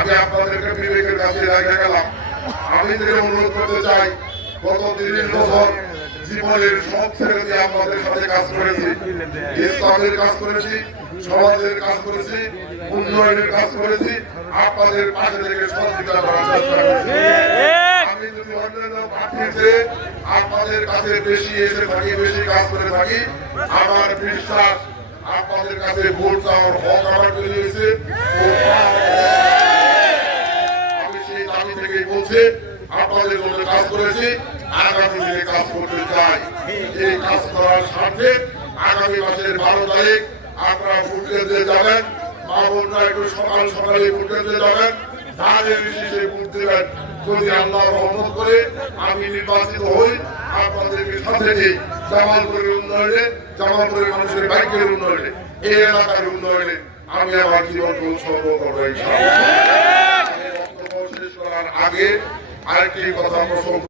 আমি আপনাদেরকে বিবেকের কাছে রেখে গেলাম। আমি থেকে অনুরোধ করতে চাই, গত 30 বছর জীবনের সব ছেড়ে দিয়ে আপনাদের সাথে কাজ করেছি, ইসলামের কাজ করেছি, সমাজের কাজ করেছি, উন্নয়নের কাজ করেছি, আপনাদের পাশে থেকে সহযোগিতা করার চেষ্টা করেছি। আমি যদি অন্যান্য পাঠিয়েছে আপনাদের কাছে বেশি এসে থাকি, বেশি কাজ করে থাকি, আমার বিশ্বাস আপনাদের কাছে ভোট চাওয়ার হক আমার তৈরি হয়েছে। আমি সেই দাবি থেকেই বলছি, আপনাদের জন্য কাজ করেছি, আগামী দিনে কাজ করতে চাই। এই কাজ করার স্বার্থে আগামী মাসের 12 তারিখ আপনারা ভোট কেন্দ্রে যাবেন। মা বোনরা একটু সকাল সকালে ভোট কেন্দ্রে যাবেন, ধানের বিশেষে ভোট দেবেন। যদি আল্লাহ রহমত করে আমি নির্বাচিত হই, আপনাদেরকে সাথে নিয়ে জামালপুরের উন্নয়নে, জামালপুরের মানুষের ব্যাংকের উন্নয়নে, এই এলাকার উন্নয়নে আমি আমার জীবন উৎসর্গ করবো। বক্তব্য শেষ করার আগে আরেকটি কথা প্রসঙ্গ